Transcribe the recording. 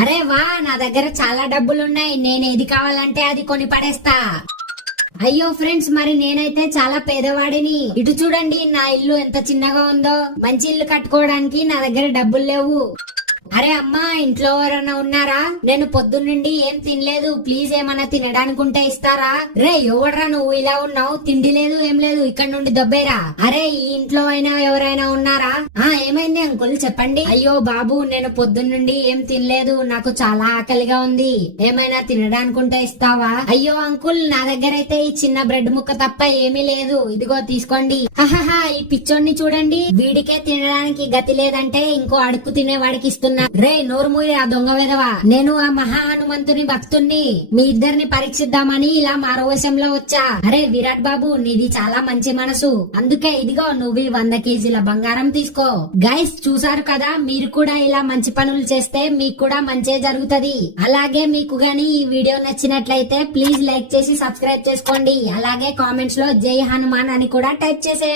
అరే వా, నా దగ్గర చాలా డబ్బులున్నాయి, నేను ఏది కావాలంటే అది కొని పడేస్తా. అయ్యో ఫ్రెండ్స్, మరి నేనైతే చాలా పేదవాడిని. ఇటు చూడండి, నా ఇల్లు ఎంత చిన్నగా ఉందో. మంచి ఇల్లు కట్టుకోవడానికి నా దగ్గర డబ్బులు లేవు. అరే అమ్మా, ఇంట్లో ఎవరైనా ఉన్నారా? నేను పొద్దున్నుండి ఏం తినలేదు, ప్లీజ్ ఏమన్నా తినడానికి ఉంటే ఇస్తారా? రే ఎవడ్రా నువ్వు ఇలా ఉన్నావు? తిండి లేదు ఏం లేదు, ఇక్కడ నుండి దొబ్బేరా. అరే ఈ ఇంట్లో అయినా ఎవరైనా ఉన్నారా? ఏమైంది అంకుల్ చెప్పండి. అయ్యో బాబు, నేను పొద్దున్నుండి ఏం తినలేదు, నాకు చాలా ఆకలిగా ఉంది, ఏమైనా తినడానికి ఉంటే ఇస్తావా? అయ్యో అంకుల్, నా దగ్గర అయితే ఈ చిన్న బ్రెడ్ ముక్క తప్ప ఏమీ లేదు, ఇదిగో తీసుకోండి. హహహా, ఈ పిచ్చోడిని చూడండి, వీడికే తినడానికి గతి లేదంటే ఇంకో అడుక్కు తినేవాడికి ఇస్తున్నా. రే నోరు మూయి, ఆ దొంగ వెదవా. నేను ఆ మహా హనుమంతుని భక్తుణ్ణి, మీ ఇద్దరిని పరీక్షిద్దామని ఇలా మారువేషంలో వచ్చా. అరే విరాట్ బాబు, నీది చాలా మంచి మనసు, అందుకే ఇదిగో నువ్వు 100 కేజీల బంగారం తీసుకో. గైస్ చూసారు కదా, మీరు కూడా ఇలా మంచి పనులు చేస్తే మీకు కూడా మంచి జరుగుతది. అలాగే మీకు గాని ఈ వీడియో నచ్చినట్లయితే ప్లీజ్ లైక్ చేసి సబ్స్క్రైబ్ చేసుకోండి. అలాగే కామెంట్స్ లో జై హనుమాన్ అని కూడా టైప్ చేసేయండి.